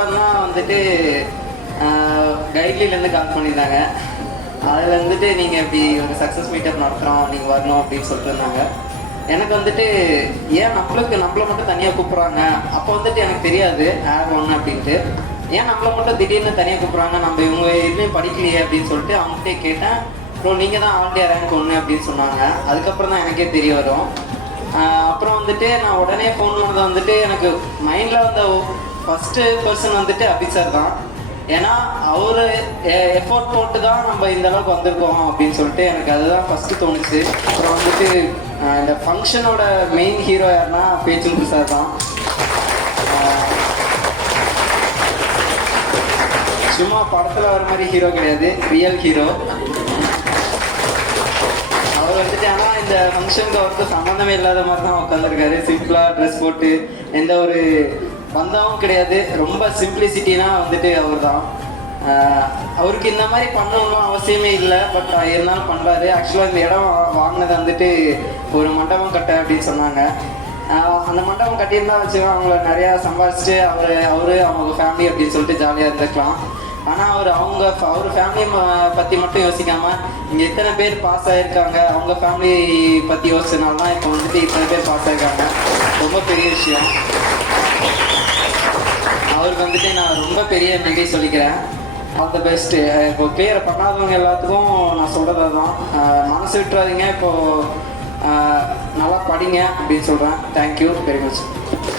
அதுக்கப்புறம் தான் வந்துட்டு கைட்லிலேருந்து கால் பண்ணியிருந்தாங்க. அதில் வந்துட்டு நீங்கள் இப்படி ஒரு சக்ஸஸ் மீட்டப் நடத்துகிறோம், நீங்கள் வரணும் அப்படின்னு சொல்லிட்டு இருந்தாங்க. எனக்கு வந்துட்டு ஏன் நம்மளை மட்டும் தனியாக கூப்பிட்றாங்க, அப்போ வந்துட்டு எனக்கு தெரியாது ஆட் ஒன்று அப்படின்ட்டு. ஏன் நம்மளை மட்டும் திடீர்னு தனியாக கூப்பிட்றாங்க, நம்ம இவங்க எதுவுமே படிக்கலையே அப்படின்னு சொல்லிட்டு அவங்ககிட்டே கேட்டேன். அப்புறம் நீங்கள் தான் ஆல் இண்டியா ரேங்க் 1 அப்படின்னு சொன்னாங்க. அதுக்கப்புறம் தான் எனக்கே தெரிய வரும். அப்புறம் வந்துட்டு நான் உடனே ஃபோன் பண்ணது வந்துட்டு எனக்கு மைண்டில் வந்த ஃபஸ்ட்டு பர்சன் வந்துட்டு அபித் சார் தான். ஏன்னா அவர் எஃபோர்ட் போட்டு தான் நம்ம இந்த அளவுக்கு வந்திருக்கோம் அப்படின்னு சொல்லிட்டு எனக்கு அதுதான் ஃபஸ்ட்டு தோணுச்சு. அப்புறம் வந்துட்டு இந்த ஃபங்க்ஷனோட மெயின் ஹீரோ யாருன்னா பேச்சுமுத்து சார் தான். சும்மா படத்தில் வர மாதிரி ஹீரோ கிடையாது, ரியல் ஹீரோ அவர் வந்துட்டு. ஆனால் இந்த ஃபங்க்ஷனுக்கு அவருக்கு சம்மந்தமே இல்லாத மாதிரி தான் உட்காந்துருக்காரு. சிம்பிளாக ட்ரெஸ் போட்டு எந்த ஒரு பந்தமும் கிடையாது, ரொம்ப சிம்பிளிசிட்டினா வந்துட்டு அவர் தான். அவருக்கு இந்த மாதிரி பண்ணணும்னு அவசியமே இல்லை, பட் இருந்தாலும் பண்ணுறாரு. ஆக்சுவலாக இந்த இடம் வாங்கினது வந்துட்டு ஒரு மண்டபம் கட்ட அப்படின்னு சொன்னாங்க. அந்த மண்டபம் கட்டியிருந்தா வச்சுக்கோங்க, அவங்கள நிறையா சம்பாதிச்சுட்டு அவரு அவங்க ஃபேமிலி அப்படின்னு சொல்லிட்டு ஜாலியாக இருந்துக்கலாம். ஆனால் அவர் ஃபேமிலியை பற்றி மட்டும் யோசிக்காமல் இங்கே எத்தனை பேர் பாஸ் ஆகிருக்காங்க, அவங்க ஃபேமிலி பற்றி யோசிச்சனால தான் இப்போ வந்துட்டு இத்தனை பேர் பாஸ் ஆகிருக்காங்க. ரொம்ப பெரிய விஷயம். அவருக்கு வந்துட்டு நான் ரொம்ப பெரிய நன்றி சொல்லிக்கிறேன். All the best. இப்போ கிளியர் பண்ணாதவங்க எல்லாத்துக்கும் நான் சொல்கிறது தான், மனசு விட்டுறாதீங்க. இப்போது நல்லா படிங்க அப்படின்னு சொல்கிறேன். Thank you very much.